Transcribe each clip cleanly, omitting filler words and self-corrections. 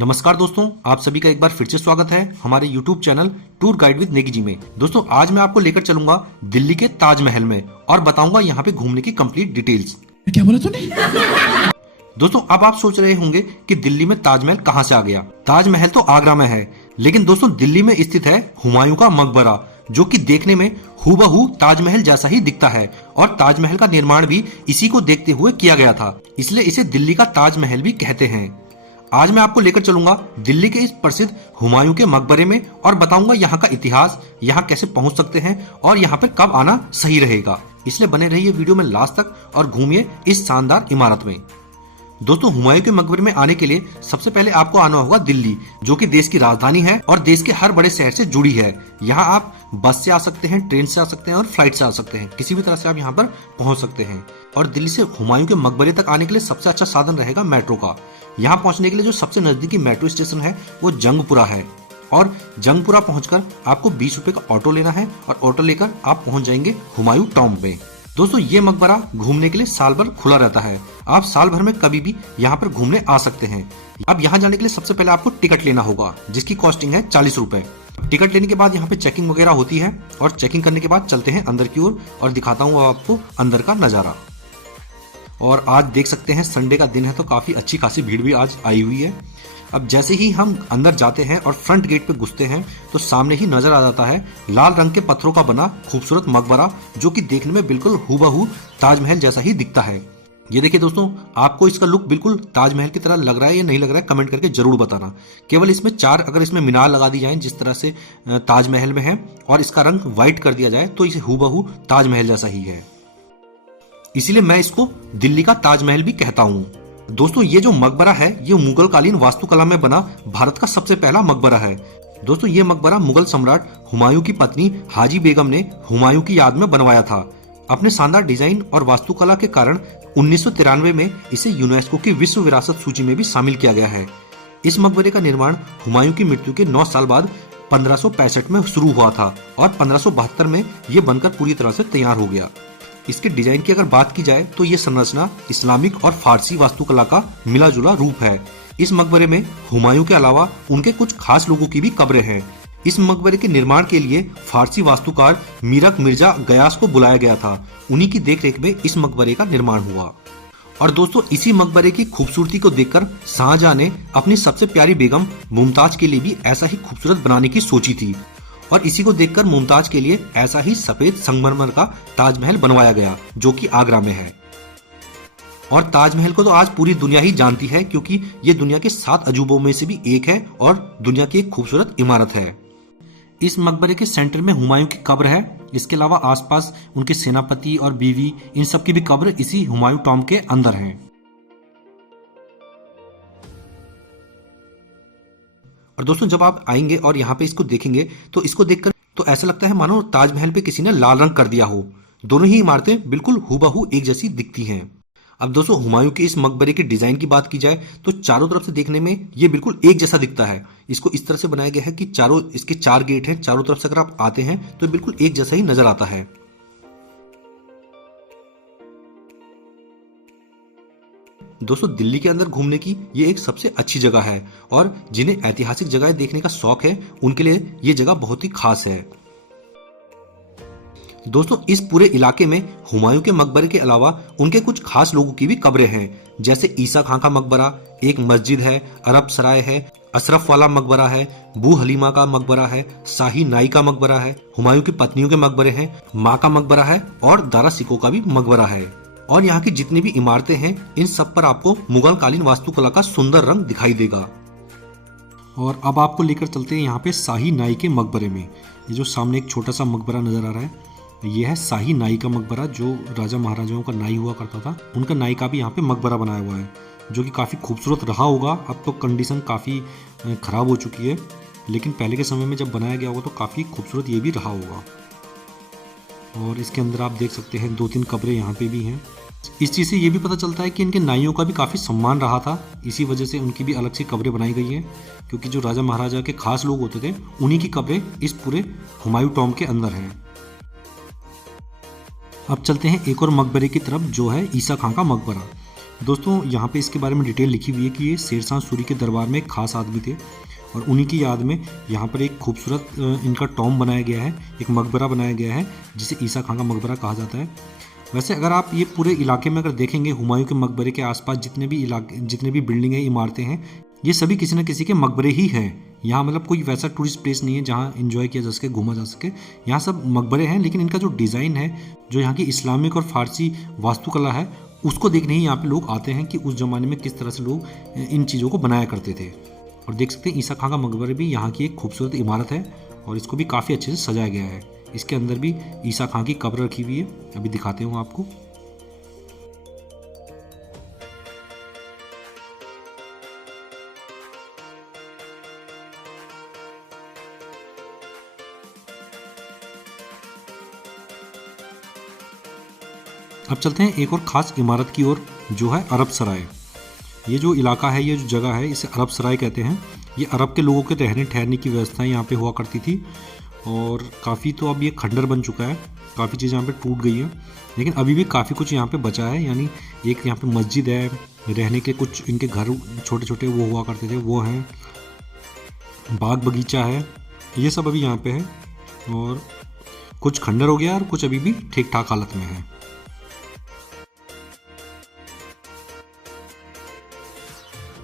नमस्कार दोस्तों, आप सभी का एक बार फिर से स्वागत है हमारे YouTube channel tour guide with Negi ji में। दोस्तों आज मैं आपको लेकर चलूंगा दिल्ली के ताजमहल में और बताऊंगा यहाँ पे घूमने की कंप्लीट डिटेल्स। क्या बोला तूने? दोस्तों अब आप सोच रहे होंगे कि दिल्ली में ताजमहल कहाँ से आ गया। ताजमहल तो आगरा में है, लेकिन दोस्तों दिल्ली में स्थित है हुमायूं का मकबरा, जो कि देखने में हूबहू ताजमहल जैसा ही दिखता है और ताजमहल का निर्माण भी इसी को देखते हुए किया गया था, इसलिए इसे दिल्ली का ताजमहल भी कहते हैं। आज मैं आपको लेकर चलूंगा दिल्ली के इस प्रसिद्ध हुमायूं के मकबरे में और बताऊंगा यहाँ का इतिहास, यहाँ कैसे पहुंच सकते हैं और यहाँ पर कब आना सही रहेगा। इसलिए बने रहिए वीडियो में लास्ट तक और घूमिए इस शानदार इमारत में। दोस्तों हुमायूं के मकबरे में आने के लिए सबसे पहले आपको आना होगा दिल्ली, जो कि देश की राजधानी है और देश के हर बड़े शहर से जुड़ी है। यहाँ आप बस से आ सकते हैं, ट्रेन से आ सकते हैं और फ्लाइट से आ सकते हैं। किसी भी तरह से आप यहाँ पर पहुंच सकते हैं। और दिल्ली से हुमायूं के मकबरे तक आने के लिए सबसे अच्छा साधन रहेगा मेट्रो का। यहाँ पहुंचने के लिए जो सबसे नजदीकी मेट्रो स्टेशन है वो जंगपुरा है और जंगपुरा पहुंचकर आपको 20 रुपए का ऑटो लेना है और ऑटो लेकर आप पहुंच जाएंगे हुमायूं टॉम्ब में। दोस्तों ये मकबरा घूमने के लिए साल भर खुला रहता है, आप साल भर में कभी भी यहाँ पर घूमने आ सकते हैं। अब यहाँ जाने के लिए सबसे पहले आपको टिकट लेना होगा, जिसकी कॉस्टिंग है 40 रुपए। टिकट लेने के बाद यहाँ पे चेकिंग वगैरह होती है और चेकिंग करने के बाद चलते हैं अंदर की ओर और दिखाता हूँ आपको अंदर का नजारा। और आज देख सकते हैं संडे का दिन है तो काफी अच्छी खासी भीड़ भी आज आई हुई है। अब जैसे ही हम अंदर जाते हैं और फ्रंट गेट पे घुसते हैं तो सामने ही नजर आ जाता है लाल रंग के पत्थरों का बना खूबसूरत मकबरा, जो कि देखने में बिल्कुल हूबहू ताजमहल जैसा ही दिखता है। ये देखिए दोस्तों, आपको इसका लुक बिल्कुल ताजमहल की तरह लग रहा है या नहीं लग रहा है, कमेंट करके जरूर बताना। केवल इसमें अगर इसमें मीनार लगा दी जाए जिस तरह से ताजमहल में है और इसका रंग व्हाइट कर दिया जाए तो इसे हूबहू ताजमहल जैसा ही है, इसीलिए मैं इसको दिल्ली का ताजमहल भी कहता हूँ। दोस्तों ये जो मकबरा है ये मुगल कालीन वास्तुकला में बना भारत का सबसे पहला मकबरा है। दोस्तों ये मकबरा मुगल सम्राट हुमायूं की पत्नी हाजी बेगम ने हुमायूं की याद में बनवाया था। अपने शानदार डिजाइन और वास्तुकला के कारण 1993 में इसे यूनेस्को की विश्व विरासत सूची में भी शामिल किया गया है। इस मकबरे का निर्माण हुमायूं की मृत्यु के 9 साल बाद 1565 में शुरू हुआ था और 1572 में ये बनकर पूरी तरह से तैयार हो गया। इसके डिजाइन की अगर बात की जाए तो ये संरचना इस्लामिक और फारसी वास्तुकला का मिला जुला रूप है। इस मकबरे में हुमायूं के अलावा उनके कुछ खास लोगों की भी कब्रें हैं। इस मकबरे के निर्माण के लिए फारसी वास्तुकार मीरक मिर्जा गयास को बुलाया गया था। उन्हीं की देखरेख में इस मकबरे का निर्माण हुआ। और दोस्तों इसी मकबरे की खूबसूरती को देखकर शाहजहां ने अपनी सबसे प्यारी बेगम मुमताज के लिए भी ऐसा ही खूबसूरत बनाने की सोची थी और इसी को देखकर मुमताज के लिए ऐसा ही सफेद संगमरमर का ताजमहल बनवाया गया, जो कि आगरा में है। और ताजमहल को तो आज पूरी दुनिया ही जानती है, क्योंकि ये दुनिया के 7 अजूबों में से भी एक है और दुनिया की एक खूबसूरत इमारत है। इस मकबरे के सेंटर में हुमायूं की कब्र है। इसके अलावा आसपास उनके सेनापति और बीवी, इन सब की भी कब्र इसी हुमायूं टॉम्ब के अंदर है। और दोस्तों जब आप आएंगे और यहाँ पे इसको देखेंगे तो इसको देखकर तो ऐसा लगता है मानो ताजमहल पे किसी ने लाल रंग कर दिया हो। दोनों ही इमारतें बिल्कुल हूबहू एक जैसी दिखती हैं। अब दोस्तों हुमायूं के इस मकबरे के डिजाइन की बात की जाए तो चारों तरफ से देखने में ये बिल्कुल एक जैसा दिखता है। इसको इस तरह से बनाया गया है कि इसके 4 गेट हैं, चारों तरफ से अगर आप आते हैं तो बिल्कुल एक जैसा ही नजर आता है। दोस्तों दिल्ली के अंदर घूमने की ये एक सबसे अच्छी जगह है और जिन्हें ऐतिहासिक जगहें देखने का शौक है उनके लिए ये जगह बहुत ही खास है। दोस्तों इस पूरे इलाके में हुमायूं के मकबरे के अलावा उनके कुछ खास लोगों की भी कब्रें हैं, जैसे ईसा खां का मकबरा, एक मस्जिद है, अरब सराय है, अशरफ वाला मकबरा है, बू हलीमा का मकबरा है, शाही नाई का मकबरा है, हुमायूं की पत्नियों के मकबरे हैं, माँ का मकबरा है और दारा सिको का भी मकबरा है। और यहाँ की जितनी भी इमारतें हैं इन सब पर आपको मुगल कालीन वास्तुकला का सुंदर रंग दिखाई देगा। और अब आपको लेकर चलते हैं यहाँ पे शाही नाई के मकबरे में। ये जो सामने एक छोटा सा मकबरा नजर आ रहा है, ये है शाही नाई का मकबरा, जो राजा महाराजाओं का नाई हुआ करता था उनका नाई का भी यहाँ पे मकबरा बनाया हुआ है, जो कि काफ़ी खूबसूरत रहा होगा। अब तो कंडीशन काफ़ी ख़राब हो चुकी है, लेकिन पहले के समय में जब बनाया गया होगा तो काफ़ी खूबसूरत ये भी रहा होगा। और इसके अंदर आप देख सकते हैं 2-3 कब्रें यहाँ पे भी हैं। इस चीज़ से ये भी पता चलता है कि इनके नाइयों का भी काफ़ी सम्मान रहा था, इसी वजह से उनकी भी अलग सी कब्रें बनाई गई हैं, क्योंकि जो राजा महाराजा के खास लोग होते थे उन्हीं की कब्रें इस पूरे हुमायूं टॉम्ब के अंदर हैं। अब चलते हैं एक और मकबरे की तरफ, जो है ईसा खां का मकबरा। दोस्तों यहाँ पे इसके बारे में डिटेल लिखी हुई है कि ये शेरशाह सूरी के दरबार में एक खास आदमी थे और उन्हीं की याद में यहाँ पर एक खूबसूरत इनका टॉम बनाया गया है, एक मकबरा बनाया गया है जिसे ईसा खां का मकबरा कहा जाता है। वैसे अगर आप ये पूरे इलाके में अगर देखेंगे, हुमायूं के मकबरे के आसपास जितने भी बिल्डिंग है, इमारतें हैं, ये सभी किसी न किसी के मकबरे ही हैं। यहाँ मतलब कोई वैसा टूरिस्ट प्लेस नहीं है जहाँ एंजॉय किया जा सके, घूमा जा सके। यहाँ सब मकबरे हैं, लेकिन इनका जो डिज़ाइन है, जो यहाँ की इस्लामिक और फारसी वास्तुकला है, उसको देखने ही यहाँ पे लोग आते हैं कि उस ज़माने में किस तरह से लोग इन चीज़ों को बनाया करते थे। और देख सकते हैं ईसा खां का मकबरा भी यहाँ की एक खूबसूरत इमारत है और इसको भी काफ़ी अच्छे से सजाया गया है। इसके अंदर भी ईसा खां की कब्र रखी हुई है, अभी दिखाते हूँ आपको। अब चलते हैं एक और ख़ास इमारत की ओर, जो है अरब सराय। ये जो इलाका है, ये जो जगह है, इसे अरब सराय कहते हैं। ये अरब के लोगों के रहने ठहरने की व्यवस्थाएं यहाँ पे हुआ करती थी और काफ़ी तो अब ये खंडर बन चुका है, काफ़ी चीज़ें यहाँ पे टूट गई हैं, लेकिन अभी भी काफ़ी कुछ यहाँ पे बचा है। यानी एक यहाँ पे मस्जिद है, रहने के कुछ इनके घर छोटे छोटे वो हुआ करते थे, वो हैं, बाग बगीचा है, ये सब अभी यहाँ पे है और कुछ खंडर हो गया और कुछ अभी भी ठीक ठाक हालत में है।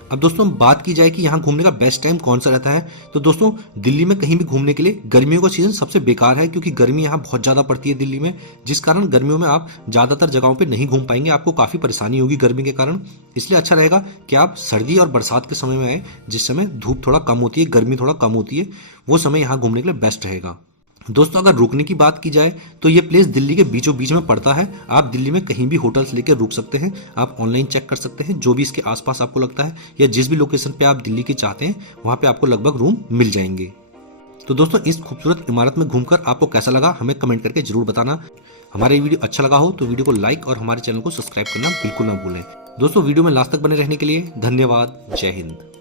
अब दोस्तों बात की जाए कि यहाँ घूमने का बेस्ट टाइम कौन सा रहता है, तो दोस्तों दिल्ली में कहीं भी घूमने के लिए गर्मियों का सीजन सबसे बेकार है, क्योंकि गर्मी यहाँ बहुत ज़्यादा पड़ती है दिल्ली में, जिस कारण गर्मियों में आप ज़्यादातर जगहों पे नहीं घूम पाएंगे, आपको काफ़ी परेशानी होगी गर्मी के कारण। इसलिए अच्छा रहेगा कि आप सर्दी और बरसात के समय में आए, जिस समय धूप थोड़ा कम होती है, गर्मी थोड़ा कम होती है, वो समय यहाँ घूमने के लिए बेस्ट रहेगा। दोस्तों अगर रुकने की बात की जाए तो ये प्लेस दिल्ली के बीचों बीच में पड़ता है। आप दिल्ली में कहीं भी होटल्स लेकर रुक सकते हैं, आप ऑनलाइन चेक कर सकते हैं, जो भी इसके आसपास आपको लगता है या जिस भी लोकेशन पे आप दिल्ली के चाहते हैं वहाँ पे आपको लगभग रूम मिल जाएंगे। तो दोस्तों इस खूबसूरत इमारत में घूमकर आपको कैसा लगा हमें कमेंट करके जरूर बताना। हमारे वीडियो अच्छा लगा हो तो वीडियो को लाइक और हमारे चैनल को सब्सक्राइब करना बिल्कुल ना भूलें। दोस्तों वीडियो में लास्ट तक बने रहने के लिए धन्यवाद। जय हिंद।